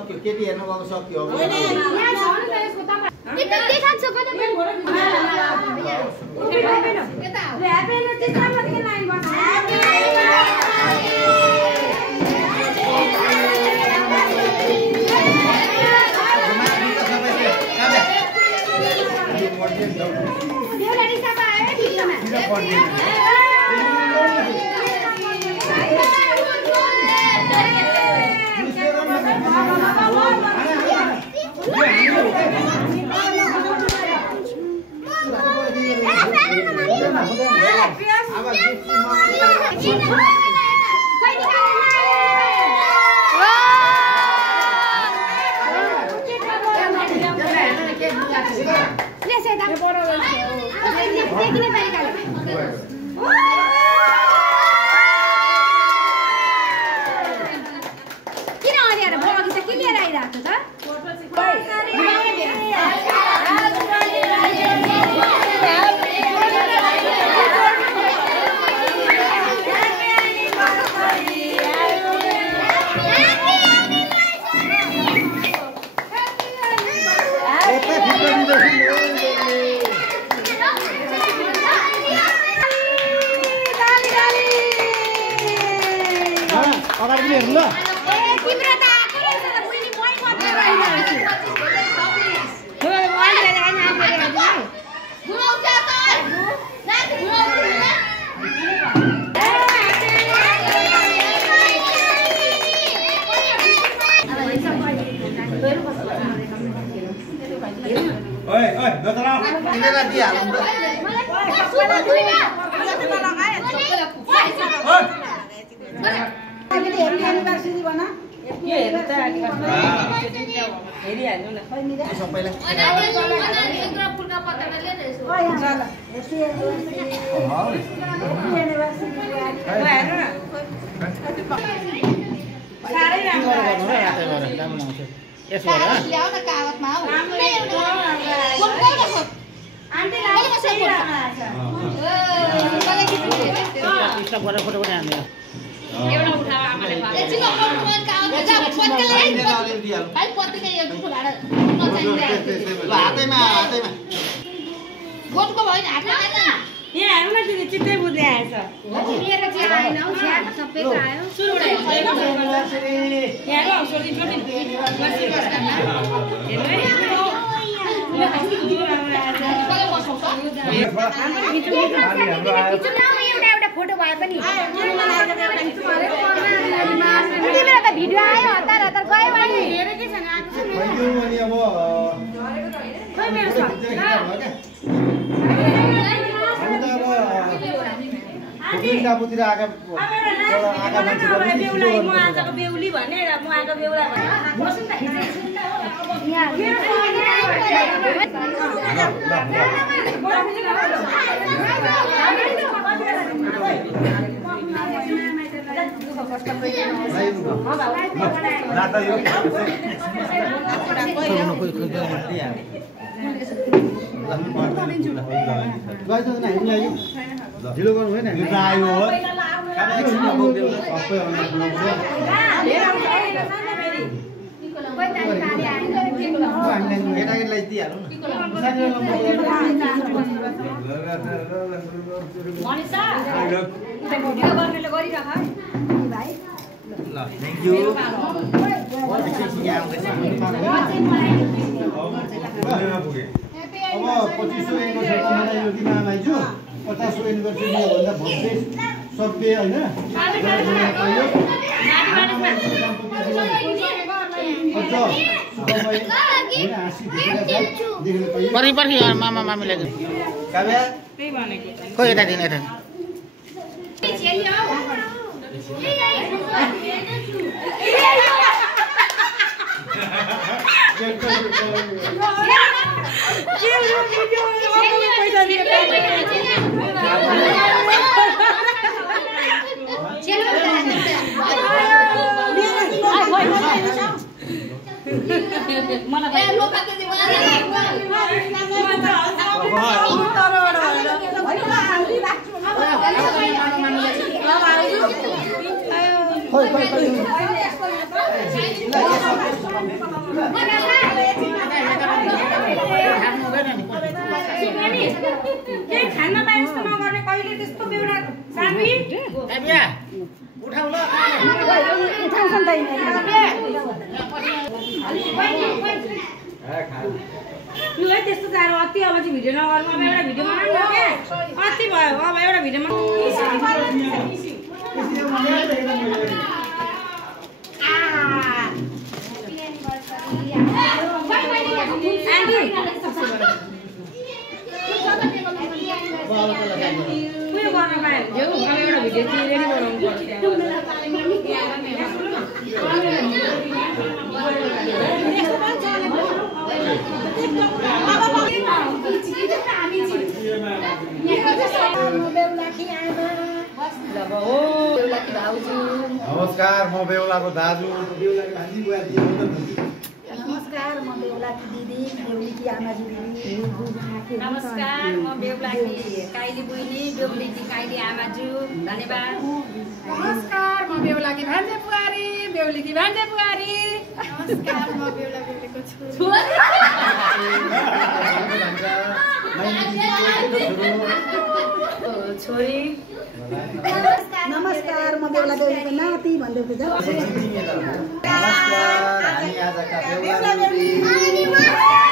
सक्यो केटी हेर्नु गएको सक्यो फोटो भए पनि भिडियो आयो हतार हतार गयो भने हेरे के छैन आएको बेहुली भने म आएको बेहुला भने ढिलो गर्नु होइन आयो हो केटाकेटीलाई दिइहालौँ अब 2500 एनिभर्सरी मनाइयो कि नमनाइजु 50 एनिभर्सरी भन्दा भव्य सभ्य हैन पर्खी पर्खी मामा मामीलाई काव्या त्यही भनेको खोइ यता दिन यता खोइ केही खान पाए जस्तो नगर्ने कहिले त्यस्तो बेउरा साथी उठाउ ल उठाउँछ नि यो त्यस्तो साह्रो अति अब चाहिँ भिडियो नगर्नु अब एउटा भिडियो बनाउनु न क्या अति भयो अब एउटा भिडियोमा उयो गर्न पायो भने अब एउटा भिडियो चाहिँ रेडी बनाउनु पर्छ नमस्कार म बेहुलाको दाजु बेहुलाको भान्जी बुवा नमस्कार म बेहुलाकी दिदी बेहुलीकी आमाजी नमस्कार म बेहुलाकी काइली बुइनी बेहुलीकी काइली आमाजु धन्यवाद नमस्कार म बेहुलाकी भान्जे बुहारी बेहुलीकी भान्जे बुहारी नमस्कार म बेहुला बेहुलीको छोरी नमस्कार म बेहुला बेहुलीको नाति भन्दै नमस्कार हामी आजका बेहुला